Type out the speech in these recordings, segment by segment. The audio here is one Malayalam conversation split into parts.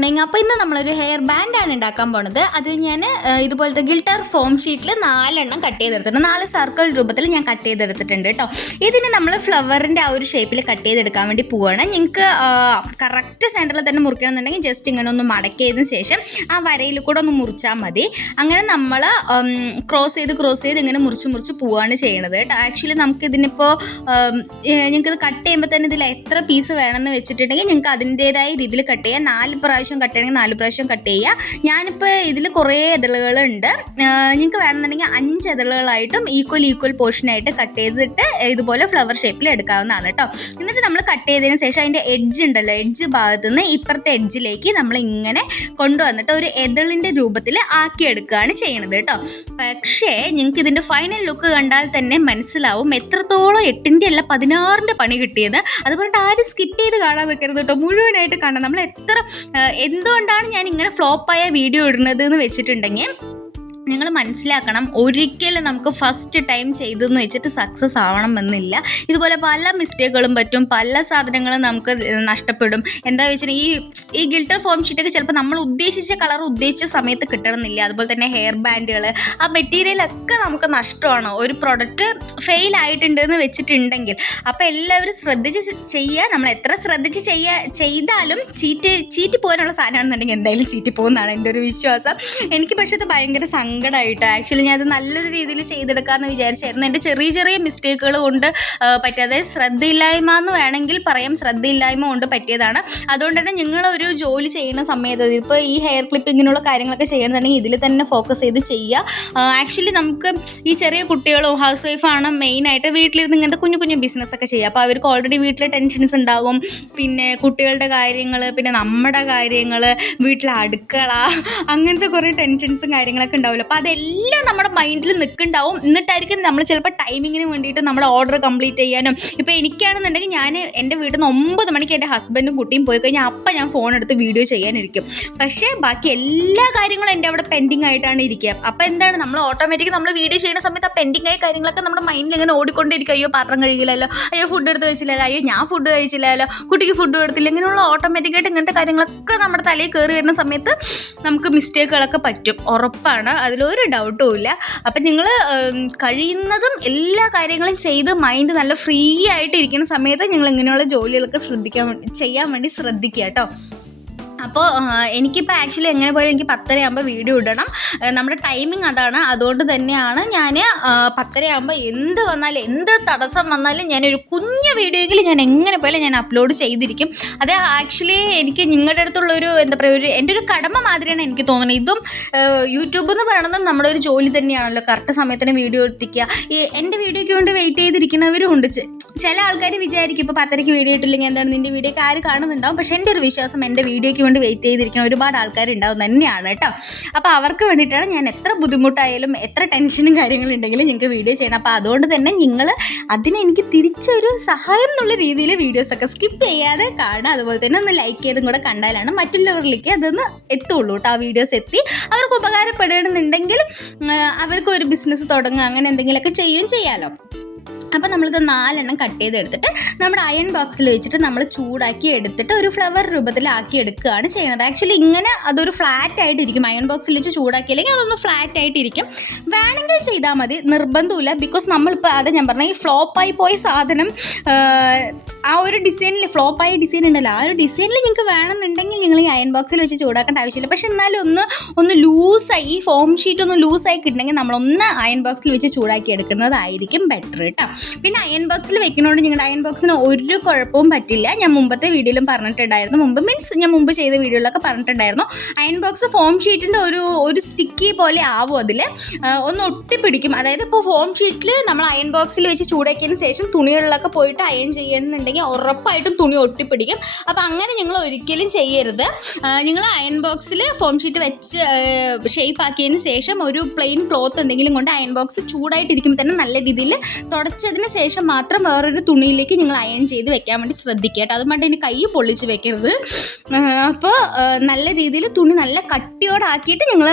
മോർണിംഗ് അപ്പോൾ ഇന്ന് നമ്മളൊരു ഹെയർ ബാൻഡാണ് ഉണ്ടാക്കാൻ പോണത്. അത് ഞാൻ ഇതുപോലത്തെ ഗിൽട്ടർ ഫോം ഷീറ്റിൽ നാലെണ്ണം കട്ട് ചെയ്തെടുത്തിട്ടുണ്ട്. നാല് സർക്കിൾ രൂപത്തിൽ ഞാൻ കട്ട് ചെയ്തെടുത്തിട്ടുണ്ട് കേട്ടോ ഇതിന് നമ്മൾ ഫ്ലവറിന്റെ ആ ഒരു ഷേപ്പിൽ കട്ട് ചെയ്തെടുക്കാൻ വേണ്ടി പോവുകയാണ് നിങ്ങൾക്ക് കറക്റ്റ് സെന്ററിൽ തന്നെ മുറിക്കണമെന്നുണ്ടെങ്കിൽ ജസ്റ്റ് ഇങ്ങനെ ഒന്ന് മടക്കിയതിന് ശേഷം ആ വരയിൽ കൂടെ ഒന്ന് മുറിച്ചാൽ മതി. അങ്ങനെ നമ്മൾ ക്രോസ് ചെയ്ത് ക്രോസ് ചെയ്ത് ഇങ്ങനെ മുറിച്ച് മുറിച്ച് പോവുകയാണ് ചെയ്യണത് കേട്ടോ ആക്ച്വലി നമുക്ക് ഇതിനിപ്പോൾ നിങ്ങൾക്ക് ഇത് കട്ട് ചെയ്യുമ്പോൾ തന്നെ ഇതിൽ എത്ര പീസ് വേണമെന്ന് വെച്ചിട്ടുണ്ടെങ്കിൽ നിങ്ങൾക്ക് അതിന്റേതായ രീതിയിൽ കട്ട് ചെയ്യാം. നാല് പ്രാവശ്യം കട്ട് ചെയ്യണമെങ്കിൽ നാല് പ്രാവശ്യം കട്ട് ചെയ്യുക. ഞാനിപ്പോൾ ഇതിൽ കുറേ ഇതളുകളുണ്ട്. നിങ്ങൾക്ക് വേണമെന്നുണ്ടെങ്കിൽ അഞ്ച് ഇതളുകളായിട്ടും ഈക്വൽ ഈക്വൽ പോർഷനായിട്ട് കട്ട് ചെയ്തിട്ട് ഇതുപോലെ ഫ്ലവർ ഷേപ്പിൽ എടുക്കാവുന്നതാണ് കേട്ടോ. എന്നിട്ട് നമ്മൾ കട്ട് ചെയ്തതിന് ശേഷം അതിന്റെ എഡ്ജ് ഉണ്ടല്ലോ എഡ്ജ് ഭാഗത്ത് നിന്ന് ഇപ്പുറത്തെ എഡ്ജിലേക്ക് നമ്മൾ ഇങ്ങനെ കൊണ്ടുവന്നിട്ട് ഒരു എതളിന്റെ രൂപത്തിൽ ആക്കിയെടുക്കുകയാണ് ചെയ്യണത് കേട്ടോ. പക്ഷേ നിങ്ങൾക്ക് ഇതിന്റെ ഫൈനൽ ലുക്ക് കണ്ടാൽ തന്നെ മനസ്സിലാവും എത്രത്തോളം എട്ടിന്റെ അല്ല പതിനാറിന്റെ പണി കിട്ടിയത്. അതുപോലെ ആരും സ്കിപ്പ് ചെയ്ത് കാണാൻ നിൽക്കരുത് കേട്ടോ. മുഴുവനായിട്ട് കാണാം. നമ്മൾ എത്ര എന്തുകൊണ്ടാണ് ഞാൻ ഇങ്ങനെ ഫ്ലോപ്പായ വീഡിയോ ഇടുന്നത് എന്ന് വെച്ചിട്ടുണ്ടെങ്കിൽ നിങ്ങൾ മനസ്സിലാക്കണം ഒരിക്കലും നമുക്ക് ഫസ്റ്റ് ടൈം ചെയ്തെന്ന് വെച്ചിട്ട് സക്സസ് ആവണം എന്നില്ല ഇതുപോലെ പല മിസ്റ്റേക്കുകളും പറ്റും പല സാധനങ്ങളും നമുക്ക് നഷ്ടപ്പെടും. എന്താ വെച്ചാൽ ഈ ഈ ഗിൽട്ടർ ഫോം ഷീറ്റൊക്കെ ചിലപ്പോൾ നമ്മൾ ഉദ്ദേശിച്ച കളർ ഉദ്ദേശിച്ച സമയത്ത് കിട്ടണമെന്നില്ല. അതുപോലെ തന്നെ ഹെയർ ബാൻഡുകൾ ആ മെറ്റീരിയലൊക്കെ നമുക്ക് നഷ്ടമാണ്? ഒരു പ്രൊഡക്റ്റ് ഫെയിൽ ആയിട്ടുണ്ടെന്ന് വെച്ചിട്ടുണ്ടെങ്കിൽ. അപ്പോൾ എല്ലാവരും ശ്രദ്ധിച്ച് ചെയ്യുക നമ്മൾ എത്ര ശ്രദ്ധിച്ച് ചെയ്യുക ചെയ്താലും ചീറ്റ് ചീറ്റി പോകാനുള്ള സാധനമാണെന്നുണ്ടെങ്കിൽ എന്തായാലും ചീറ്റി പോകുന്നതാണ് എന്റെ ഒരു വിശ്വാസം. എനിക്ക് പക്ഷേ ഭയങ്കര സങ്കടമായിട്ട് ആക്ച്വലി ഞാൻ അത് നല്ലൊരു രീതിയിൽ ചെയ്തെടുക്കാമെന്ന് വിചാരിച്ചായിരുന്നു. എന്റെ ചെറിയ ചെറിയ മിസ്റ്റേക്കുകൾ കൊണ്ട് പറ്റാതെ ശ്രദ്ധയില്ലായ്മ എന്ന് വേണമെങ്കിൽ പറയാം. ശ്രദ്ധയില്ലായ്മ കൊണ്ട് പറ്റിയതാണ്. അതുകൊണ്ട് തന്നെ നിങ്ങളൊരു ജോലി ചെയ്യുന്ന സമയത്ത് ഇപ്പോൾ ഈ ഹെയർ ക്ലിപ്പിങ്ങിനുള്ള കാര്യങ്ങളൊക്കെ ചെയ്യണമെന്നുണ്ടെങ്കിൽ ഇതിൽ തന്നെ ഫോക്കസ് ചെയ്ത് ചെയ്യുക. ആക്ച്വലി നമുക്ക് ഈ ചെറിയ കുട്ടികളും ഹൗസ് വൈഫാണ് മെയിനായിട്ട് വീട്ടിലിരുന്ന് ഇങ്ങനത്തെ കുഞ്ഞു കുഞ്ഞു ബിസിനസ് ഒക്കെ ചെയ്യുക. അപ്പോൾ അവർക്ക് ഓൾറെഡി വീട്ടിലെ ടെൻഷൻസ് ഉണ്ടാവും. പിന്നെ കുട്ടികളുടെ കാര്യങ്ങൾ പിന്നെ നമ്മുടെ കാര്യങ്ങൾ വീട്ടിലെ അടുക്കള അങ്ങനത്തെ കുറേ ടെൻഷൻസും കാര്യങ്ങളൊക്കെ ഉണ്ടാവില്ല. അപ്പോൾ അതെല്ലാം നമ്മുടെ മൈൻഡിൽ നിൽക്കുന്നുണ്ടാവും എന്നിട്ടായിരിക്കും നമ്മൾ ചിലപ്പോൾ ടൈമിങ്ങിന് വേണ്ടിയിട്ട് നമ്മുടെ ഓർഡർ കംപ്ലീറ്റ് ചെയ്യാനും. ഇപ്പോൾ എനിക്കാണെന്നുണ്ടെങ്കിൽ ഞാൻ എന്റെ വീട്ടിൽ നിന്ന് ഒമ്പത് മണിക്ക് എന്റെ ഹസ്ബൻഡും കുട്ടിയും പോയി കഴിഞ്ഞാൽ അപ്പം ഞാൻ ഫോൺ എടുത്ത് വീഡിയോ ചെയ്യാനിരിക്കും. പക്ഷേ ബാക്കി എല്ലാ കാര്യങ്ങളും എന്റെ അവിടെ പെൻഡിങ് ആയിട്ടാണ് ഇരിക്കുക. അപ്പോൾ എന്താണ്? നമ്മൾ ഓട്ടോമാറ്റിക് നമ്മൾ വീഡിയോ ചെയ്യുന്ന സമയത്ത് ആ പെൻഡിങ് ആയ കാര്യങ്ങളൊക്കെ നമ്മുടെ മൈൻഡിൽ ഇങ്ങനെ ഓടിക്കൊണ്ടിരിക്കും. അയ്യോ പാത്രം കഴുകില്ലല്ലോ അയ്യോ ഫുഡ് എടുത്ത് വെച്ചില്ലല്ലോ. അയ്യോ ഞാൻ ഫുഡ് കഴിച്ചില്ലല്ലോ. കുട്ടിക്ക് ഫുഡ് കൊടുത്തില്ല. ഇങ്ങനെയുള്ള ഓട്ടോമാറ്റിക്കായിട്ട് ഇങ്ങനത്തെ കാര്യങ്ങളൊക്കെ നമ്മുടെ തലയിൽ കയറി വരുന്ന സമയത്ത് നമുക്ക് മിസ്റ്റേക്കുകളൊക്കെ പറ്റും. ഉറപ്പാണ്. അതിലൊരു ഡൗട്ടും ഇല്ല. അപ്പം നിങ്ങൾ കഴിയുന്നതും എല്ലാ കാര്യങ്ങളും ചെയ്ത് മൈൻഡ് നല്ല ഫ്രീ ആയിട്ട് ഇരിക്കുന്ന സമയത്ത് നിങ്ങൾ ഇങ്ങനെയുള്ള ജോലികളൊക്കെ ശ്രദ്ധിക്കാൻ ചെയ്യാൻ വേണ്ടി ശ്രദ്ധിക്കുക കേട്ടോ. അപ്പോൾ എനിക്കിപ്പോൾ ആക്ച്വലി എങ്ങനെ പോയാലും എനിക്ക് പത്തരയാകുമ്പോൾ വീഡിയോ ഇടണം. നമ്മുടെ ടൈമിംഗ് അതാണ്. അതുകൊണ്ട് തന്നെയാണ് ഞാൻ പത്തരയാകുമ്പോൾ എന്ത് വന്നാലും എന്ത് തടസ്സം വന്നാലും ഞാനൊരു കുഞ്ഞു വീഡിയോയെങ്കിലും ഞാൻ എങ്ങനെ പോയാലും ഞാൻ അപ്ലോഡ് ചെയ്തിരിക്കും. അത് ആക്ച്വലി എനിക്ക് നിങ്ങളുടെ അടുത്തുള്ളൊരു എന്താ പറയുക ഒരു എന്റെ ഒരു കടമ മാതിരിയാണ് എനിക്ക് തോന്നുന്നത്. ഇതും യൂട്യൂബ് എന്ന് പറയുന്നതും നമ്മുടെ ഒരു ജോലി തന്നെയാണല്ലോ. കറക്റ്റ് സമയത്തിന് വീഡിയോ എത്തിക്കുക ഈ എന്റെ വീഡിയോയ്ക്ക് വേണ്ടി വെയിറ്റ് ചെയ്തിരിക്കുന്നവരും ഉണ്ട്. ചില ആൾക്കാർ വിചാരിക്കും ഇപ്പോൾ പത്തരയ്ക്ക് വീഡിയോ ഇട്ടില്ലെങ്കിൽ എന്താണ് നിന്റെ വീഡിയോക്ക് ആര് കാണുന്നുണ്ടാവും? പക്ഷേ എന്റെ ഒരു വിശ്വാസം എന്റെ വീഡിയോയ്ക്ക് വേണ്ടി വെയിറ്റ് ചെയ്തിരിക്കുന്ന ഒരുപാട് ആൾക്കാരുണ്ടാവും തന്നെയാണ് കേട്ടോ. അപ്പോൾ അവർക്ക് വേണ്ടിയിട്ടാണ് ഞാൻ എത്ര ബുദ്ധിമുട്ടായാലും എത്ര ടെൻഷനും കാര്യങ്ങളും ഉണ്ടെങ്കിലും നിങ്ങൾക്ക് വീഡിയോ ചെയ്യണം. അപ്പോൾ അതുകൊണ്ട് തന്നെ നിങ്ങൾ അതിനെ എനിക്ക് തിരിച്ചൊരു സഹായം എന്നുള്ള രീതിയിൽ വീഡിയോസൊക്കെ സ്കിപ്പ് ചെയ്യാതെ കാണുക. അതുപോലെ തന്നെ ഒന്ന് ലൈക്ക് ചെയ്തും കൂടെ കണ്ടാലാണ് മറ്റുള്ളവരിലേക്ക് അതൊന്ന് എത്തുള്ളൂ കേട്ടോ. ആ വീഡിയോസ് എത്തി. അവർക്ക് ഉപകാരപ്പെടുകയാണെന്നുണ്ടെങ്കിൽ ഉം, അവർക്ക് ഒരു ബിസിനസ് തുടങ്ങുക അങ്ങനെ എന്തെങ്കിലുമൊക്കെ ചെയ്യുകയും ചെയ്യാമല്ലോ അപ്പോൾ നമ്മളിത് നാലെണ്ണം കട്ട് ചെയ്തെടുത്തിട്ട് നമ്മുടെ അയൺ ബോക്സിൽ വെച്ചിട്ട് നമ്മൾ ചൂടാക്കി എടുത്തിട്ട് ഒരു ഫ്ലവർ രൂപത്തിലാക്കി എടുക്കുകയാണ് ചെയ്യുന്നത്. ആക്ച്വലി ഇങ്ങനെ അതൊരു ഫ്ലാറ്റ് ആയിട്ടിരിക്കും. അയൺ ബോക്സിൽ വെച്ച് ചൂടാക്കി അല്ലെങ്കിൽ അതൊന്ന് ഫ്ലാറ്റ് ആയിട്ടിരിക്കും. വേണമെങ്കിൽ ചെയ്താൽ മതി. നിർബന്ധമില്ല ബിക്കോസ് നമ്മളിപ്പോൾ അത് ഞാൻ പറഞ്ഞ ഈ ഫ്ലോപ്പായി പോയ സാധനം ആ, ഒരു ഡിസൈനിൽ ഫ്ലോപ്പായ ഡിസൈൻ ഉണ്ടല്ലോ. ആ ഒരു ഡിസൈനിൽ നിങ്ങൾക്ക് വേണമെന്നുണ്ടെങ്കിൽ നിങ്ങൾ ഈ അയൺ ബോക്സിൽ വെച്ച് ചൂടാക്കേണ്ട ആവശ്യമില്ല. പക്ഷെ എന്നാലും ഒന്ന് ഒന്ന് ലൂസായി ഈ ഫോം ഷീറ്റ് ഒന്ന് ലൂസായി കിട്ടണമെങ്കിൽ നമ്മളൊന്ന് അയൺ ബോക്സിൽ വെച്ച് ചൂടാക്കി എടുക്കുന്നതായിരിക്കും ബെറ്റർ കേട്ടോ പിന്നെ അയൺ ബോക്സിൽ വെക്കുന്നതുകൊണ്ട് നിങ്ങളുടെ അയൺ ബോക്സിന് ഒരു കുഴപ്പവും പറ്റില്ല. ഞാൻ മുമ്പത്തെ വീഡിയോയിലും പറഞ്ഞിട്ടുണ്ടായിരുന്നു. മുമ്പ് മീൻസ് ഞാൻ മുമ്പ് ചെയ്ത വീഡിയോയിലൊക്കെ പറഞ്ഞിട്ടുണ്ടായിരുന്നു. അയൺ ബോക്സ് ഫോം ഷീറ്റിന്റെ ഒരു ഒരു സ്റ്റിക്കി പോലെ ആവും അതിൽ ഒന്ന് ഒട്ടിപ്പിടിക്കും. അതായത് ഇപ്പോൾ ഫോം ഷീറ്റിൽ നമ്മൾ അയൺ ബോക്സിൽ വെച്ച് ചൂടാക്കിയതിന് ശേഷം തുണികളിലൊക്കെ പോയിട്ട് അയൺ ചെയ്യണമെന്നുണ്ടെങ്കിൽ ഉറപ്പായിട്ടും തുണി ഒട്ടിപ്പിടിക്കും. അപ്പോൾ അങ്ങനെ ഞങ്ങൾ ഒരിക്കലും ചെയ്യരുത്. നിങ്ങൾ അയൺ ബോക്സിൽ ഫോം ഷീറ്റ് വെച്ച് ഷേപ്പ് ആക്കിയതിന് ശേഷം ഒരു പ്ലെയിൻ ക്ലോത്ത് എന്തെങ്കിലും കൊണ്ട് അയൺ ബോക്സ് ചൂടായിട്ടിരിക്കുമ്പോൾ തന്നെ നല്ല രീതിയിൽ തുടച്ചതിന് ശേഷം മാത്രം വേറൊരു തുണിയിലേക്ക് നിങ്ങൾ അയൺ ചെയ്ത് വെക്കാൻ വേണ്ടി ശ്രദ്ധിക്കുക കേട്ടോ. അതുകൊണ്ട് ഇനി കൈ പൊള്ളിച്ച് വെക്കരുത്. അപ്പോൾ നല്ല രീതിയിൽ തുണി നല്ല കട്ടിയോടാക്കിയിട്ട് നിങ്ങൾ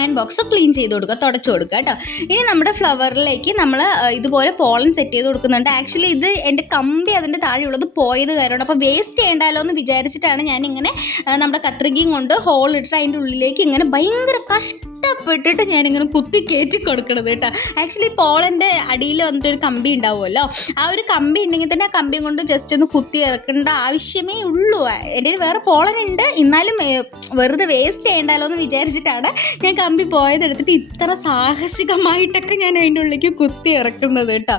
അയൺ ബോക്സ് ക്ലീൻ ചെയ്ത് കൊടുക്കുക തുടച്ചു കൊടുക്കുക കേട്ടോ. ഇനി നമ്മുടെ ഫ്ലവറിലേക്ക് നമ്മൾ ഇതുപോലെ പോളൻ സെറ്റ് ചെയ്ത് കൊടുക്കുന്നുണ്ട്. ആക്ച്വലി ഇത് എന്റെ കമ്പി അതിന്റെ താഴെയുള്ളത് പോയത് കാര്യമാണ് അപ്പോൾ വേസ്റ്റ് ചെയ്യേണ്ടല്ലോ എന്ന് വിചാരിച്ചിട്ടാണ് ഞാനിങ്ങനെ നമ്മുടെ കത്രികയും കൊണ്ട് ഹോൾ ഇട്ടിട്ട് അതിന്റെ ഉള്ളിലേക്ക് ഇങ്ങനെ ഭയങ്കര കഷ്ടപ്പെട്ടിട്ട് ഞാനിങ്ങനെ കുത്തി കയറ്റി കൊടുക്കണത് കേട്ടോ. ആക്ച്വലി പോളന്റെ അടിയിൽ വന്നിട്ട് ഒരു കമ്പി ഉണ്ടാവുമല്ലോ. ആ ഒരു കമ്പി ഉണ്ടെങ്കിൽ തന്നെ ആ കമ്പിയും കൊണ്ട് ജസ്റ്റ് ഒന്ന് കുത്തി ഇറക്കേണ്ട ആവശ്യമേ ഉള്ളൂ. എന്റെ വേറെ പോളൻ ഉണ്ട് എന്നാലും വെറുതെ വേസ്റ്റ് ചെയ്യണ്ടല്ലോ എന്ന് വിചാരിച്ചിട്ടാണ് ഞാൻ കമ്പി പോയതെടുത്തിട്ട് ഇത്ര സാഹസികമായിട്ടൊക്കെ ഞാൻ അതിന്റെ ഉള്ളിലേക്ക് കുത്തി ഇറക്കുന്നത് കേട്ടോ.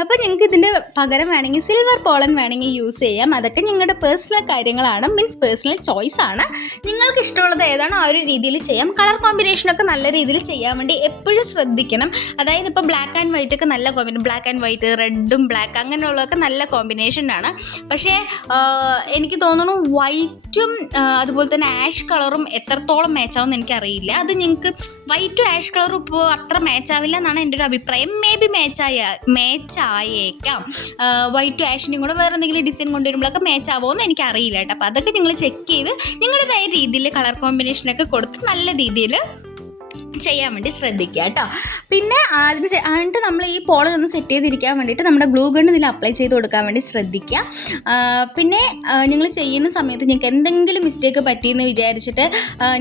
അപ്പോൾ ഞങ്ങൾക്ക് ഇതിന്റെ പകരം വേണമെങ്കിൽ സിൽവർ പോളൻ വേണമെങ്കിൽ യൂസ് ചെയ്യാം. അതൊക്കെ ഞങ്ങളുടെ പേഴ്സണൽ കാര്യങ്ങളാണ്. മീൻസ് പേഴ്സണൽ ചോയ്സ് ആണ്. നിങ്ങൾക്ക് ഇഷ്ടമുള്ളത് ഏതാണോ ആ ഒരു രീതിയിൽ ചെയ്യാം. കളർ കോമ്പിനേഷനൊക്കെ നല്ല രീതിയിൽ ചെയ്യാൻ വേണ്ടി എപ്പോഴും ശ്രദ്ധിക്കണം. അതായത് ഇപ്പോൾ ബ്ലാക്ക് ആൻഡ് വൈറ്റ് ഒക്കെ നല്ല കോമ്പിനേഷൻ ബ്ലാക്ക് ആൻഡ് വൈറ്റ് റെഡും ബ്ലാക്ക് അങ്ങനെയുള്ളതൊക്കെ നല്ല കോമ്പിനേഷനാണ് പക്ഷേ എനിക്ക് തോന്നുന്നു വൈറ്റും അതുപോലെ തന്നെ ആഷ് കളറും എത്രത്തോളം മാച്ചാവുമെന്ന് എനിക്കറിയില്ല. അത് നിങ്ങൾക്ക് വൈറ്റും ആഷ് കളറും ഇപ്പോൾ അത്ര മാച്ചാവില്ല എന്നാണ് എന്റെ ഒരു അഭിപ്രായം. മേ ബി മാച്ചായ മാച്ചായേക്കാം വൈറ്റും ആഷിനും കൂടെ വേറെ എന്തെങ്കിലും ഡിസൈൻ കൊണ്ടുവരുമ്പോഴൊക്കെ മാച്ച് എന്ന് എനിക്ക് അറിയില്ല കേട്ടോ. അപ്പോൾ അതൊക്കെ നിങ്ങൾ ചെക്ക് ചെയ്ത് നിങ്ങളുടേതായ രീതിയിൽ കളർ കോമ്പിനേഷനൊക്കെ കൊടുത്ത് നല്ല രീതിയിൽ ചെയ്യാൻ വേണ്ടി ശ്രദ്ധിക്കുക കേട്ടോ. പിന്നെ അതിന് എന്നിട്ട് നമ്മൾ ഈ പോളർ ഒന്ന് സെറ്റ് ചെയ്തിരിക്കാൻ വേണ്ടിയിട്ട് നമ്മുടെ ഗ്ലൂ ഗൺ ഇതിൽ അപ്ലൈ ചെയ്ത് കൊടുക്കാൻ വേണ്ടി ശ്രദ്ധിക്കുക. പിന്നെ നിങ്ങൾ ചെയ്യുന്ന സമയത്ത് നിങ്ങൾക്ക് എന്തെങ്കിലും മിസ്റ്റേക്ക് പറ്റിയെന്ന് വിചാരിച്ചിട്ട്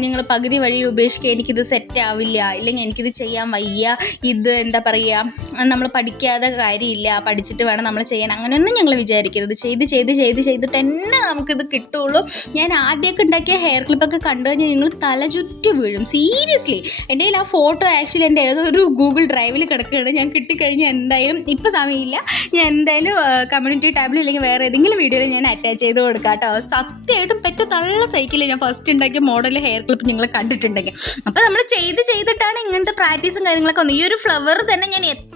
നിങ്ങൾ പകുതി വഴി ഉപേക്ഷിക്കുക എനിക്കിത് സെറ്റ് ആവില്ല ഇല്ലെങ്കിൽ എനിക്കിത് ചെയ്യാൻ വയ്യ ഇത് എന്താ പറയുക നമ്മൾ പഠിക്കാതെ കാര്യമില്ല പഠിച്ചിട്ട് വേണം നമ്മൾ ചെയ്യാൻ അങ്ങനെയൊന്നും ഞങ്ങൾ വിചാരിക്കരുത്. ചെയ്ത് ചെയ്ത് ചെയ്ത് ചെയ്തിട്ട് തന്നെ നമുക്കിത് കിട്ടുള്ളൂ. ഞാൻ ആദ്യമൊക്കെ ഉണ്ടാക്കിയ ഹെയർ ക്ലിപ്പൊക്കെ കണ്ടു കഴിഞ്ഞാൽ നിങ്ങൾ തല ചുറ്റി വീഴും. സീരിയസ്ലി എന്റെ ആ ഫോട്ടോ ആക്ച്വലി എന്റെ ഏതോ ഒരു ഗൂഗിൾ ഡ്രൈവിൽ കിടക്കുകയാണ്. ഞാൻ കിട്ടിക്കഴിഞ്ഞാൽ എന്തായാലും ഇപ്പോൾ സമയമില്ല. ഞാൻ എന്തായാലും കമ്മ്യൂണിറ്റി ടാബിൽ അല്ലെങ്കിൽ വേറെ ഏതെങ്കിലും വീഡിയോയിൽ ഞാൻ അറ്റാച്ച് ചെയ്ത് കൊടുക്കാം കേട്ടോ. സത്യമായിട്ടും പറ്റ തള്ള സൈക്കിളിൽ ഞാൻ ഫസ്റ്റ് ഉണ്ടാക്കിയ മോഡൽ ഹെയർ ക്ലിപ്പ് നിങ്ങൾ കണ്ടിട്ടുണ്ടെങ്കിൽ. അപ്പോൾ നമ്മൾ ചെയ്ത് ചെയ്തിട്ടാണ് ഇങ്ങനത്തെ പ്രാക്ടീസും കാര്യങ്ങളൊക്കെ വന്നത്. ഈ ഒരു ഫ്ലവർ തന്നെ ഞാൻ എത്ര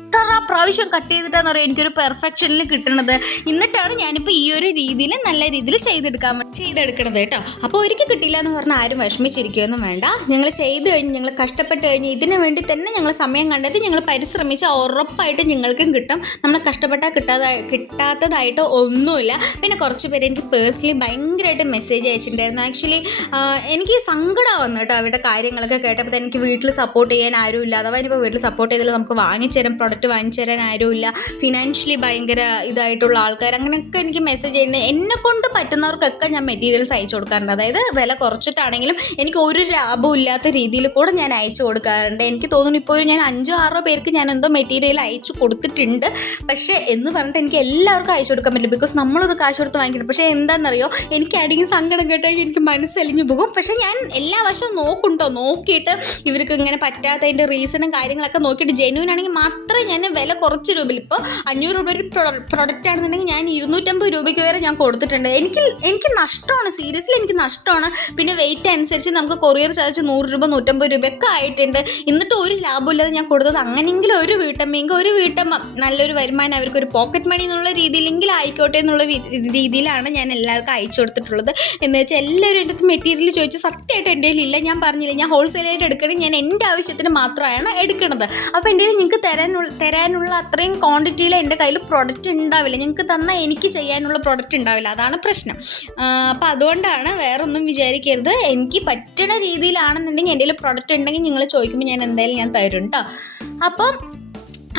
പ്രാവശ്യം കട്ട് ചെയ്തിട്ടാന്ന് പറയുക എനിക്കൊരു പെർഫെക്ഷനിൽ കിട്ടണത്. എന്നിട്ടാണ് ഞാനിപ്പോൾ ഈ ഒരു രീതിയിൽ നല്ല രീതിയിൽ ചെയ്തെടുക്കാൻ ചെയ്തെടുക്കണത് കേട്ടോ. അപ്പോൾ ഒരിക്കൽ കിട്ടില്ല എന്ന് പറഞ്ഞാൽ ആരും വിഷമിച്ചിരിക്കുകയൊന്നും വേണ്ട. ഞങ്ങൾ ചെയ്ത് കഴിഞ്ഞ് ഞങ്ങൾ കഷ്ടപ്പെട്ട് കഴിഞ്ഞ് ഇതിന് വേണ്ടി തന്നെ ഞങ്ങൾ സമയം കണ്ടെത്തി ഞങ്ങൾ പരിശ്രമിച്ചാൽ ഉറപ്പായിട്ടും നിങ്ങൾക്കും കിട്ടും. നമ്മൾ കഷ്ടപ്പെട്ടാൽ കിട്ടാതെ കിട്ടാത്തതായിട്ട് ഒന്നുമില്ല. പിന്നെ കുറച്ച് പേര് എനിക്ക് പേഴ്സണലി ഭയങ്കരമായിട്ട് മെസ്സേജ് അയച്ചിട്ടുണ്ടായിരുന്നു. ആക്ച്വലി എനിക്ക് സങ്കടം വന്നു കേട്ടോ അവരുടെ കാര്യങ്ങളൊക്കെ കേട്ടപ്പോൾ എനിക്ക് വീട്ടിൽ സപ്പോർട്ട് ചെയ്യാൻ ആരുമില്ല അഥവാ ഇനിയിപ്പോൾ വീട്ടിൽ സപ്പോർട്ട് ചെയ്താൽ നമുക്ക് വാങ്ങിച്ചു തരാൻ പ്രൊഡക്റ്റ് വാങ്ങിച്ചു തരാൻ ആരുമില്ല ഫിനാൻഷ്യലി ഭയങ്കര ഇതായിട്ടുള്ള ആൾക്കാർ അങ്ങനെയൊക്കെ എനിക്ക് മെസ്സേജ് ചെയ്യുന്നത് എന്നെ കൊണ്ട് പറ്റുന്നവർക്കൊക്കെ ഞാൻ മെറ്റീരിയൽസ് അയച്ചു കൊടുക്കാറുണ്ട്. അതായത് വില കുറച്ചിട്ടാണെങ്കിലും എനിക്ക് ഒരു ലാഭവും ഇല്ലാത്ത രീതിയിൽ കൂടെ ഞാൻ അയച്ചു കൊടുക്കാറുണ്ട്. എനിക്ക് തോന്നുന്നു ഇപ്പോൾ ഞാൻ അഞ്ചോ ആറോ പേർക്ക് ഞാൻ എന്തോ മെറ്റീരിയൽ അയച്ചു കൊടുത്തിട്ടുണ്ട്. പക്ഷേ എന്ന് പറഞ്ഞിട്ട് എനിക്ക് എല്ലാവർക്കും അയച്ചു കൊടുക്കാൻ പറ്റില്ല. ബിക്കോസ് നമ്മളത് കാശ് കൊടുത്ത് വാങ്ങിക്കണം? പക്ഷേ എന്താണെന്നറിയോ എനിക്ക് ആരെങ്കിലും സങ്കടം കേട്ടാൽ എനിക്ക് മനസ്സലിഞ്ഞു പോകും. പക്ഷേ ഞാൻ എല്ലാ വശവും നോക്കുണ്ടോ നോക്കിയിട്ട് ഇവർക്ക് ഇങ്ങനെ പറ്റാത്തതിന്റെ റീസണും കാര്യങ്ങളൊക്കെ നോക്കിയിട്ട് ജെന്യൂൻ ആണെങ്കിൽ മാത്രമേ ഞാൻ വില കുറച്ച് രൂപയിൽ ഇപ്പോൾ അഞ്ഞൂറ് രൂപ ഒരു പ്രൊഡക്റ്റ് ആണെന്നുണ്ടെങ്കിൽ ഞാൻ ഇരുന്നൂറ്റമ്പത് രൂപയ്ക്ക് വരെ ഞാൻ കൊടുത്തിട്ടുണ്ട്. എനിക്ക് എനിക്ക് നഷ്ടമാണ്. സീരിയസ്ലി എനിക്ക് നഷ്ടമാണ്. പിന്നെ വെയിറ്റ് അനുസരിച്ച് നമുക്ക് കൊറിയർ ചാർജ് നൂറ് രൂപ നൂറ്റമ്പത് രൂപയൊക്കെ ആയിട്ടുണ്ട് എന്നിട്ട് ഒരു ലാഭമില്ലാതെ ഞാൻ കൊടുത്തത് അങ്ങനെയെങ്കിലും ഒരു വീട്ടമ്മയെങ്കിൽ ഒരു വീട്ടമ്മ നല്ലൊരു വരുമാനം അവർക്ക് ഒരു പോക്കറ്റ് മണി എന്നുള്ള രീതിയിലെങ്കിലും ആയിക്കോട്ടെ എന്നുള്ള രീതിയിലാണ് ഞാൻ എല്ലാവർക്കും അയച്ചു കൊടുത്തിട്ടുള്ളത്. എന്ന് വെച്ചാൽ എല്ലാവരും എന്റെ അടുത്ത് മെറ്റീരിയൽ ചോദിച്ച് സത്യമായിട്ട് എന്റെ കയ്യിലില്ല ഞാൻ പറഞ്ഞില്ല. ഞാൻ ഹോൾസെയിലായിട്ട് എടുക്കണേ ഞാൻ എന്റെ ആവശ്യത്തിന് മാത്രമാണ് എടുക്കുന്നത് അപ്പോൾ എന്റെ കയ്യിൽ നിങ്ങൾക്ക് തരാനുള്ള തരാനുള്ള അത്രയും ക്വാണ്ടിറ്റിയിൽ എന്റെ കയ്യിൽ പ്രോഡക്റ്റ് ഉണ്ടാവില്ല. നിങ്ങൾക്ക് തന്നാൽ എനിക്ക് ചെയ്യാനുള്ള പ്രോഡക്റ്റ് ഉണ്ടാവില്ല. അതാണ് പ്രശ്നം. അപ്പോൾ അതുകൊണ്ടാണ് വേറൊന്നും വിചാരിക്കരുത്. എനിക്ക് പറ്റുന്ന രീതിയിലാണെന്നുണ്ടെങ്കിൽ എന്റെ കയ്യിൽ പ്രോഡക്റ്റ് ഉണ്ടെങ്കിൽ നിങ്ങൾ ചോദിക്കുമ്പോൾ ഞാൻ എന്തായാലും ഞാൻ തരും കേട്ടോ അപ്പം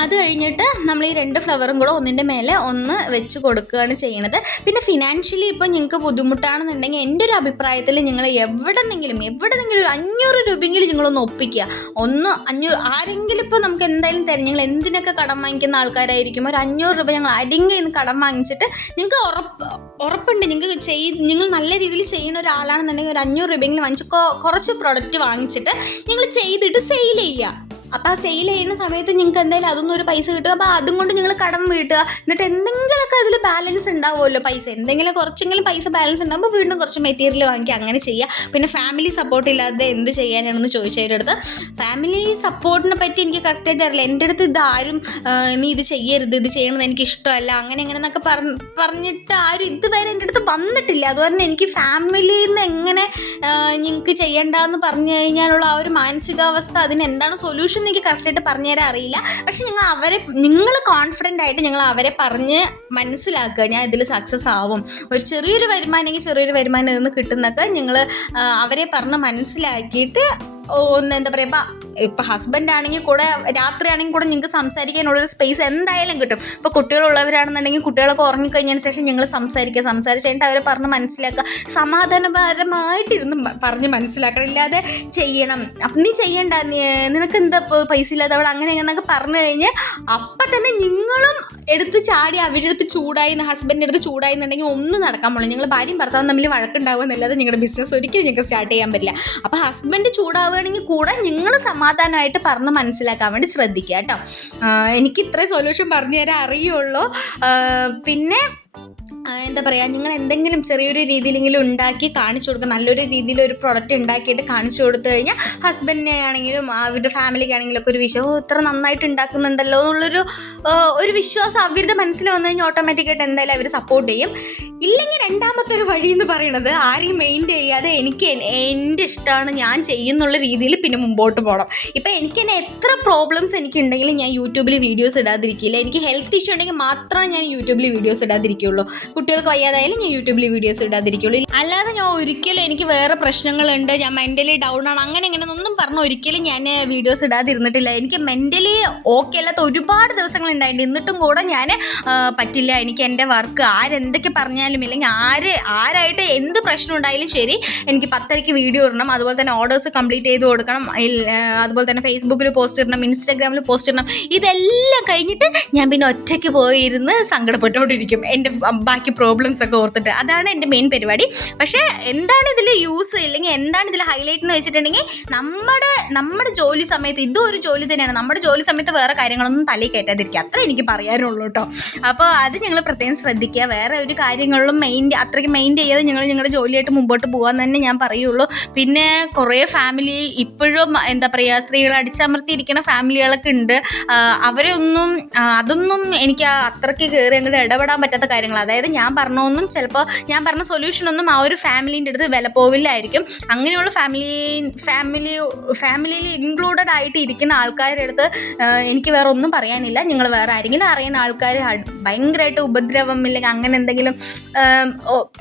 അത് കഴിഞ്ഞിട്ട് നമ്മൾ ഈ രണ്ട് ഫ്ലവറും കൂടെ ഒന്നിന്റെ മേലെ ഒന്ന് വെച്ച് കൊടുക്കുകയാണ് ചെയ്യണത്. പിന്നെ ഫിനാൻഷ്യലി ഇപ്പോൾ നിങ്ങൾക്ക് ബുദ്ധിമുട്ടാണെന്നുണ്ടെങ്കിൽ എന്റെ ഒരു അഭിപ്രായത്തിൽ നിങ്ങൾ എവിടെന്നെങ്കിലും എവിടെന്നെങ്കിലും ഒരു അഞ്ഞൂറ് രൂപയെങ്കിലും നിങ്ങളൊന്ന് ഒപ്പിക്കുക. ഒന്ന് അഞ്ഞൂറ് ആരെങ്കിലും ഇപ്പോൾ നമുക്ക് എന്തായാലും തരും. ഞങ്ങൾ എന്തിനൊക്കെ കടം വാങ്ങിക്കുന്ന ആൾക്കാരായിരിക്കും ഒരു അഞ്ഞൂറ് രൂപ ഞങ്ങൾ ആരെങ്കിലും ഇന്ന് കടം വാങ്ങിച്ചിട്ട് നിങ്ങൾക്ക് ഉറപ്പ് ഉറപ്പുണ്ട്. നിങ്ങൾക്ക് ചെയ് നിങ്ങൾ നല്ല രീതിയിൽ ചെയ്യുന്ന ഒരാളാണെന്നുണ്ടെങ്കിൽ ഒരു അഞ്ഞൂറ് രൂപയെങ്കിലും വാങ്ങിച്ച് കുറച്ച് പ്രൊഡക്റ്റ് വാങ്ങിച്ചിട്ട് നിങ്ങൾ ചെയ്തിട്ട് സെയിൽ ചെയ്യുക. അപ്പോൾ ആ സെയിൽ ചെയ്യുന്ന സമയത്ത് നിങ്ങൾക്ക് എന്തായാലും അതൊന്നും ഒരു പൈസ കിട്ടും. അപ്പോൾ അതും കൊണ്ട് നിങ്ങൾ കടം വീട്ടുക. എന്നിട്ട് എന്തെങ്കിലുമൊക്കെ അതിൽ ബാലൻസ് ഉണ്ടാവുമല്ലോ പൈസ. എന്തെങ്കിലും കുറച്ചെങ്കിലും പൈസ ബാലൻസ് ഉണ്ടാകുമ്പോൾ വീണ്ടും കുറച്ച് മെറ്റീരിയൽ വാങ്ങിക്കുക അങ്ങനെ ചെയ്യുക. പിന്നെ ഫാമിലി സപ്പോർട്ട് ഇല്ലാതെ എന്ത് ചെയ്യാനാണെന്ന് ചോദിച്ചതിന്റെ അടുത്ത്. ഫാമിലി സപ്പോർട്ടിനെ പറ്റി എനിക്ക് കറക്റ്റായിട്ട് അറിയില്ല. എന്റെ അടുത്ത് ഇതാരും നീ ഇത് ചെയ്യരുത് ഇത് ചെയ്യണമെന്ന് എനിക്ക് ഇഷ്ടമല്ല അങ്ങനെ അങ്ങനെ എന്നൊക്കെ പറഞ്ഞ് പറഞ്ഞിട്ട് ആരും ഇതുവരെ എന്റെ അടുത്ത് വന്നിട്ടില്ല. അതുപോലെ എനിക്ക് ഫാമിലിയിൽ നിന്ന് എങ്ങനെ നിങ്ങൾക്ക് ചെയ്യേണ്ടതെന്ന് പറഞ്ഞു കഴിഞ്ഞാലുള്ള ആ ഒരു മാനസികാവസ്ഥ അതിന് എന്താണ് സൊല്യൂഷൻ എന്ന് എനിക്ക് കറക്റ്റായിട്ട് പറഞ്ഞു തരാൻ അറിയില്ല. പക്ഷെ നിങ്ങൾ അവരെ നിങ്ങൾ കോൺഫിഡന്റ് ആയിട്ട് നിങ്ങൾ അവരെ പറഞ്ഞ് മനസ്സിലാക്കുക. ഞാൻ ഇതിൽ സക്സസ് ആവും. ഒരു ചെറിയൊരു വരുമാനമെങ്കിൽ ചെറിയൊരു വരുമാനം നിന്ന് കിട്ടുന്നൊക്കെ നിങ്ങൾ അവരെ പറഞ്ഞ് മനസ്സിലാക്കിയിട്ട് ഒന്ന് എന്താ പറയുക ഇപ്പം ഹസ്ബൻഡ് ആണെങ്കിൽ കൂടെ രാത്രി ആണെങ്കിൽ കൂടെ നിങ്ങൾക്ക് സംസാരിക്കാനുള്ളൊരു സ്പേസ് എന്തായാലും കിട്ടും. ഇപ്പോൾ കുട്ടികളുള്ളവരാണെന്നുണ്ടെങ്കിൽ കുട്ടികളൊക്കെ ഉറങ്ങിക്കഴിഞ്ഞതിന് ശേഷം ഞങ്ങൾ സംസാരിക്കുക സംസാരിച്ച് കഴിഞ്ഞിട്ട് അവരെ പറഞ്ഞ് മനസ്സിലാക്കുക. സമാധാനപരമായിട്ടിരുന്ന് പറഞ്ഞ് മനസ്സിലാക്കണം. ഇല്ലാതെ ചെയ്യണം. അപ്പം നീ ചെയ്യണ്ട. നിനക്ക് എന്താ പൈസ ഇല്ലാതെ അവിടെ അങ്ങനെ എന്നൊക്കെ പറഞ്ഞു കഴിഞ്ഞ് അപ്പം തന്നെ നിങ്ങളും എടുത്ത് ചാടി അവരുടെ അടുത്ത് ചൂടായി ഹസ്ബൻഡിന്റെ അടുത്ത് ചൂടായി എന്നുണ്ടെങ്കിൽ ഒന്നും നടക്കാൻ പോലും നിങ്ങൾ ഭാര്യയും ഭർത്താവും തമ്മിൽ വഴക്കുണ്ടാവുമെന്നല്ലാതെ നിങ്ങളുടെ ബിസിനസ് ഒരിക്കലും നിങ്ങൾക്ക് സ്റ്റാർട്ട് ചെയ്യാൻ പറ്റില്ല. അപ്പോൾ ഹസ്ബൻഡ് ചൂടാവുകയാണെങ്കിൽ കൂടെ നിങ്ങൾ സമാധാനമായിട്ട് പറഞ്ഞ് മനസ്സിലാക്കാൻ വേണ്ടി ശ്രദ്ധിക്കുക കേട്ടോ. എനിക്ക് ഇത്രയും സൊല്യൂഷൻ പറഞ്ഞു തരാൻ അറിയുള്ളൂ. പിന്നെ എന്താ പറയുക നിങ്ങൾ എന്തെങ്കിലും ചെറിയൊരു രീതിയിലെങ്കിലും ഉണ്ടാക്കി കാണിച്ചു കൊടുക്കുക. നല്ലൊരു രീതിയിൽ ഒരു പ്രൊഡക്റ്റ് ഉണ്ടാക്കിയിട്ട് കാണിച്ചു കൊടുത്തു കഴിഞ്ഞാൽ ഹസ്ബൻഡിനെ ആണെങ്കിലും അവരുടെ ഫാമിലിക്ക് ആണെങ്കിലും ഒക്കെ ഒരു വിശ്വാസം "ഓ, ഇത്ര നന്നായിട്ട് ഉണ്ടാക്കുന്നുണ്ടല്ലോ എന്നുള്ളൊരു ഒരു വിശ്വാസം അവരുടെ മനസ്സിൽ വന്നു കഴിഞ്ഞാൽ ഓട്ടോമാറ്റിക്കായിട്ട് എന്തായാലും അവർ സപ്പോർട്ട് ചെയ്യും. ഇല്ലെങ്കിൽ രണ്ടാമത്തെ ഒരു വഴി എന്ന് പറയുന്നത് ആരെയും മെയിന്റെയിൻ ചെയ്യാതെ എനിക്ക് എന്റെ ഇഷ്ടമാണ് ഞാൻ ചെയ്യുന്നുള്ള രീതിയിൽ പിന്നെ മുമ്പോട്ട് പോകണം ഇപ്പം എനിക്ക് തന്നെ എത്ര പ്രോബ്ലംസ് എനിക്കുണ്ടെങ്കിലും ഞാൻ യൂട്യൂബിൽ വീഡിയോസ് ഇടാതിരിക്കില്ല. എനിക്ക് ഹെൽത്ത് ഇഷ്യൂ ഉണ്ടെങ്കിൽ മാത്രമേ ഞാൻ യൂട്യൂബിൽ വീഡിയോസ് ഇടാതിരിക്കുള്ളൂ. കുട്ടികൾക്ക് വയ്യാതായാലും ഞാൻ യൂട്യൂബിൽ വീഡിയോസ് ഇടാതിരിക്കുള്ളൂ. അല്ലാതെ ഞാൻ ഒരിക്കലും എനിക്ക് വേറെ പ്രശ്നങ്ങളുണ്ട് ഞാൻ മെന്റലി ഡൗൺ ആണ് അങ്ങനെ ഇങ്ങനെ ഒന്നും പറഞ്ഞു ഒരിക്കലും ഞാൻ വീഡിയോസ് ഇടാതിരുന്നിട്ടില്ല. എനിക്ക് മെന്റലി ഓക്കെ അല്ലാത്ത ഒരുപാട് ദിവസങ്ങൾ ഉണ്ടായിട്ടുണ്ട്. എന്നിട്ടും കൂടെ ഞാൻ പറ്റില്ല. എനിക്ക് എന്റെ വർക്ക് ആരെന്തൊക്കെ പറഞ്ഞാലും ഇല്ലെങ്കിൽ ആര് ആരായിട്ട് എന്ത് പ്രശ്നം ഉണ്ടായാലും ശരി എനിക്ക് പത്തരയ്ക്ക് വീഡിയോ ഇടണം. അതുപോലെ തന്നെ ഓർഡേഴ്സ് കംപ്ലീറ്റ് ചെയ്ത് കൊടുക്കണം. അതുപോലെ തന്നെ ഫേസ്ബുക്കിൽ പോസ്റ്റ് ഇടണം ഇൻസ്റ്റാഗ്രാമിൽ പോസ്റ്റ് ഇടണം. ഇതെല്ലാം കഴിഞ്ഞിട്ട് ഞാൻ പിന്നെ ഒറ്റയ്ക്ക് പോയിരുന്ന് സങ്കടപ്പെട്ടുകൊണ്ടിരിക്കും. എന്റെ ബാക്കി പ്രോബ്ലംസ് ഒക്കെ ഓർത്തിട്ട് അതാണ് എന്റെ മെയിൻ പരിപാടി. പക്ഷേ എന്താണ് ഇതിൽ യൂസ് ഇല്ലെങ്കിൽ എന്താണ് ഇതിൽ ഹൈലൈറ്റ് എന്ന് വെച്ചിട്ടുണ്ടെങ്കിൽ നമ്മുടെ നമ്മുടെ ജോലി സമയത്ത് ഇതും ഒരു ജോലി തന്നെയാണ്. നമ്മുടെ ജോലി സമയത്ത് വേറെ കാര്യങ്ങളൊന്നും തലയിൽ കയറ്റാതിരിക്കുക. അത്ര എനിക്ക് പറയാനുള്ളൂ കേട്ടോ. അപ്പോൾ അത് ഞങ്ങൾ പ്രത്യേകം ശ്രദ്ധിക്കുക. വേറെ ഒരു കാര്യങ്ങളിലും മെയിൻ അത്രയ്ക്ക് മെയിൻ ചെയ്യാതെ ഞങ്ങൾ ഞങ്ങളുടെ ജോലിയായിട്ട് മുമ്പോട്ട് പോകാൻ തന്നെ ഞാൻ പറയുള്ളൂ. പിന്നെ കുറേ ഫാമിലി ഇപ്പോഴും എന്താ പറയുക സ്ത്രീകൾ അടിച്ചമർത്തിയിരിക്കുന്ന ഫാമിലികളൊക്കെ ഉണ്ട്. അവരെ ഒന്നും അതൊന്നും എനിക്ക് അത്രയ്ക്ക് കയറി അങ്ങോട്ട് ഇടപെടാൻ പറ്റാത്ത കാര്യങ്ങൾ അതായത് ഞാൻ പറഞ്ഞൊന്നും ചിലപ്പോൾ ഞാൻ പറഞ്ഞ സൊല്യൂഷനൊന്നും ആ ഒരു ഫാമിലീന്റെ അടുത്ത് വില പോവില്ലായിരിക്കും. അങ്ങനെയുള്ള ഫാമിലി ഫാമിലി ഫാമിലിയിൽ ഇൻക്ലൂഡഡ് ആയിട്ട് ഇരിക്കുന്ന ആൾക്കാരുടെ അടുത്ത് എനിക്ക് വേറെ ഒന്നും പറയാനില്ല. നിങ്ങൾ വേറെ ആരെങ്കിലും അറിയുന്ന ആൾക്കാർ ഭയങ്കരമായിട്ട് ഉപദ്രവം ഇല്ലെങ്കിൽ അങ്ങനെ എന്തെങ്കിലും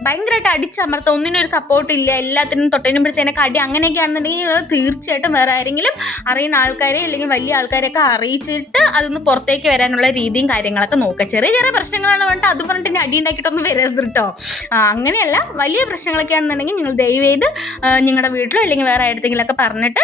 ഭയങ്കരമായിട്ട് അടിച്ചമർത്ത ഒന്നിനും ഒരു സപ്പോർട്ട് ഇല്ല എല്ലാത്തിനും തൊട്ടേനും പിടിച്ചതിനൊക്കെ അടി അങ്ങനെയൊക്കെ ആണെന്നുണ്ടെങ്കിൽ തീർച്ചയായിട്ടും വേറെ ആരെങ്കിലും അറിയുന്ന ആൾക്കാരെ അല്ലെങ്കിൽ വലിയ ആൾക്കാരെയൊക്കെ അറിയിച്ചിട്ട് അതൊന്ന് പുറത്തേക്ക് വരാനുള്ള രീതിയും കാര്യങ്ങളൊക്കെ നോക്കുക. ചെറിയ ചെറിയ പ്രശ്നങ്ങളാണ് വേണ്ടത് അത് പറഞ്ഞിട്ട് അടി ഉണ്ടാക്കിയിട്ടൊന്നും വരരുത് കേട്ടോ അങ്ങനെയല്ല വലിയ പ്രശ്നങ്ങളൊക്കെ ആണെന്നുണ്ടെങ്കിൽ നിങ്ങൾ ദയവ് ചെയ്ത് നിങ്ങളുടെ വീട്ടിലോ അല്ലെങ്കിൽ വേറെ ആയിരത്തെങ്കിലുമൊക്കെ പറഞ്ഞിട്ട്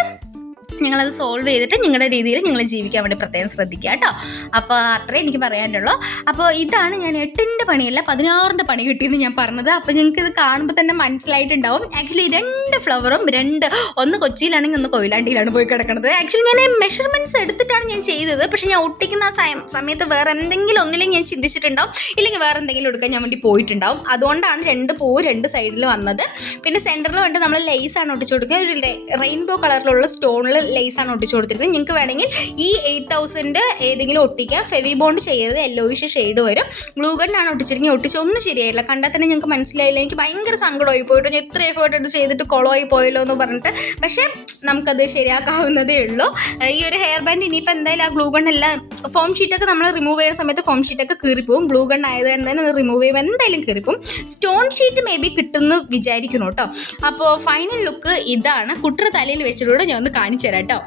നിങ്ങളത് സോൾവ് ചെയ്തിട്ട് നിങ്ങളുടെ രീതിയിൽ നിങ്ങൾ ജീവിക്കാൻ വേണ്ടി പ്രത്യേകം ശ്രദ്ധിക്കുക കേട്ടോ. അപ്പോൾ അത്രേ എനിക്ക് പറയാനുള്ളൂ. അപ്പോൾ ഇതാണ് ഞാൻ എട്ടിന്റെ പണിയല്ല പതിനാറിന്റെ പണി കിട്ടിയെന്ന് ഞാൻ പറഞ്ഞത്. അപ്പോൾ നിങ്ങൾക്ക് ഇത് കാണുമ്പോൾ തന്നെ മനസ്സിലായിട്ടുണ്ടാവും. ആക്ച്വലി രണ്ട് ഫ്ലവറും രണ്ട് ഒന്ന് കൊച്ചിയിലാണെങ്കിൽ ഒന്ന് കൊയിലാണ്ടിയിലാണ് പോയി കിടക്കുന്നത് ആക്ച്വലി ഞാൻ മെഷർമെന്റ്സ് എടുത്തിട്ടാണ് ഞാൻ ചെയ്തത്. പക്ഷേ ഞാൻ ഒട്ടിക്കുന്ന ആ സമയം- സമയത്ത് വേറെ എന്തെങ്കിലും ഒന്നില്ലെങ്കിൽ ഞാൻ ചിന്തിച്ചിട്ടുണ്ടാവും. ഇല്ലെങ്കിൽ വേറെ എന്തെങ്കിലും എടുക്കാൻ ഞാൻ വേണ്ടി പോയിട്ടുണ്ടാവും. അതുകൊണ്ടാണ് രണ്ട് പൂ രണ്ട് സൈഡിൽ വന്നത്. പിന്നെ സെന്ററിൽ വേണ്ടി നമ്മൾ ലേസാണ് ഒട്ടിച്ചു കൊടുക്കുക ഒരു റെയിൻബോ കളറിലുള്ള സ്റ്റോണിൽ ലേസാണ് ഒട്ടിച്ചു കൊടുത്തിരിക്കുന്നത് നിങ്ങൾക്ക് വേണമെങ്കിൽ ഈ എയ്റ്റ് തൗസൻഡ് ഏതെങ്കിലും ഒട്ടിക്കാം. ഫെവി ബോണ്ട് ചെയ്യരുത്. യെല്ലോയിഷ് ഷെയ്ഡ് വരും. ഗ്ലൂ ഗണ്ണാണ് ഒട്ടിച്ചിരിക്കുന്നത്. ഒട്ടിച്ചൊന്നും ശരിയായില്ല. കണ്ടാൽ തന്നെ ഞങ്ങൾക്ക് മനസ്സിലായില്ല. എനിക്ക് ഭയങ്കര സങ്കടമായി പോയിട്ട് ഞാൻ എത്ര എഫേർട്ട് എടുത്ത് ചെയ്തിട്ട് കുളമായി പോയല്ലോ എന്ന് പറഞ്ഞിട്ട്. പക്ഷേ നമുക്കത് ശരിയാക്കാവുന്നതേ ഉള്ളൂ. ഈ ഒരു ഹെയർ ബാൻഡ് ഇനിയിപ്പോൾ എന്തായാലും ആ ഗ്ലൂ ഗൺ എല്ലാം ഫോം ഷീറ്റൊക്കെ നമ്മൾ റിമൂവ് ചെയ്യുന്ന സമയത്ത് ഫോം ഷീറ്റൊക്കെ കീറിപ്പോവും. ഗ്ലൂ ഗൺ ആയതുകൊണ്ട് തന്നെ റിമൂവ് ചെയ്യുമ്പോൾ എന്തായാലും കീറിപ്പോവും. സ്റ്റോൺ ഷീറ്റ് മേ ബി കിട്ടുമെന്ന് വിചാരിക്കുന്നു കേട്ടോ. അപ്പോൾ ഫൈനൽ ലുക്ക് ഇതാണ്. കുട്ടറ തലയിൽ വെച്ചിട്ടൂടെ ഞാൻ ഒന്ന് കാണിച്ചു തരാം കേട്ടോ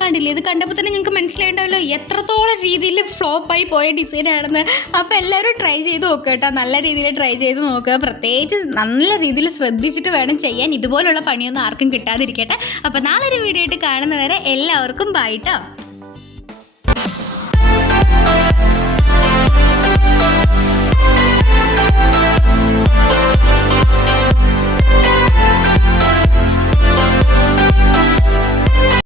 കണ്ടില്ലേ? ഇത് കണ്ടപ്പോൾ തന്നെ നിങ്ങൾക്ക് മനസ്സിലായിട്ടുണ്ടല്ലോ എത്രത്തോളം രീതിയിൽ ഫ്ലോപ്പായി പോയ ഡിസൈൻ ആണെന്ന്. അപ്പോൾ എല്ലാവരും ട്രൈ ചെയ്ത് നോക്കുക കേട്ടോ. നല്ല രീതിയിൽ ട്രൈ ചെയ്ത് നോക്കുക പ്രത്യേകിച്ച് നല്ല രീതിയിൽ ശ്രദ്ധിച്ചിട്ട് വേണം ചെയ്യാൻ. ഇതുപോലുള്ള പണിയൊന്നും ആർക്കും കിട്ടാതിരിക്കട്ടെ. അപ്പോൾ നാളെ ഒരു വീഡിയോ ആയിട്ട് കാണുന്നവരെ എല്ലാവർക്കും ബൈ കേട്ടോ